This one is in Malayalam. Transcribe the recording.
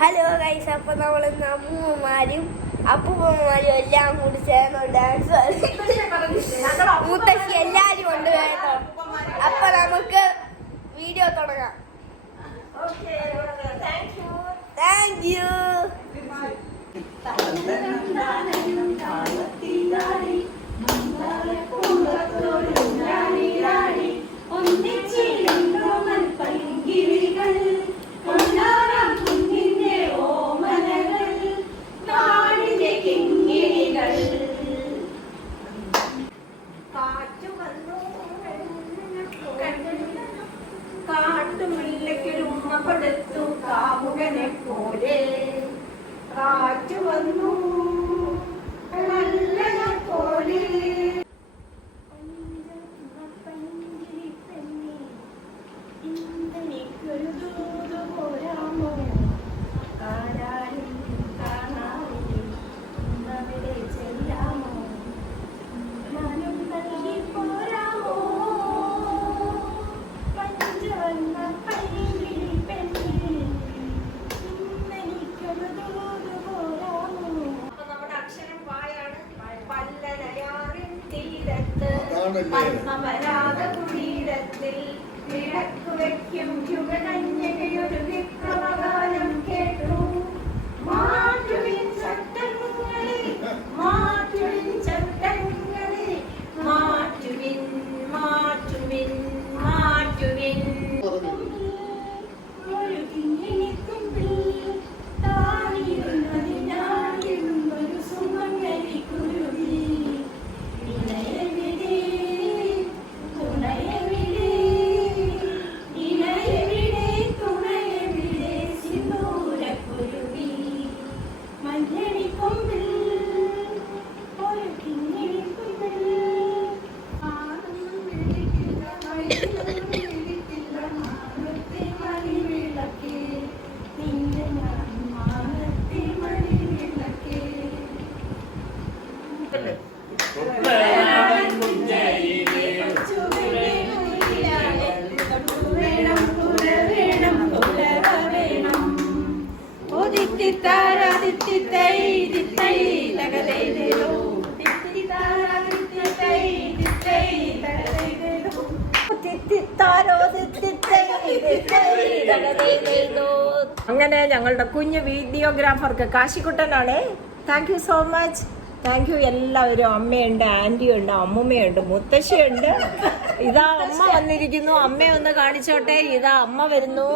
ഹലോ ഗൈസ് അപ്പൊ നമ്മൾ അമ്മമാരും അമ്മൂമ്മമാരും അപ്പൂമ്മമാരും എല്ലാം കൂടി ചേർന്ന് ഡാൻസ് മുത്തശ്ശി എല്ലാരും ഉണ്ട് കേട്ടോ. അപ്പൊ നമുക്ക് വീഡിയോ തുടങ്ങാം. താങ്ക് യു കൊടുത്തു കാമുകനെ പോലെ. കാറ്റു വന്നു. തീരത്ത് അതാണല്ലേ? അങ്ങനെ ഞങ്ങളുടെ കുഞ്ഞ് വീഡിയോഗ്രാഫർക്ക് കാശിക്കുട്ടനാണ്. Thank you so much thank you എല്ലാവരും. അമ്മയുണ്ട് ആന്റിയുണ്ട് അമ്മുമ്മയുണ്ട് മുത്തശ്ശിയുണ്ട്. ഇതാ അമ്മ വന്നിരിക്കുന്നു. അമ്മയൊന്ന് കാണിച്ചോട്ടെ. ഇതാ അമ്മ വരുന്നു.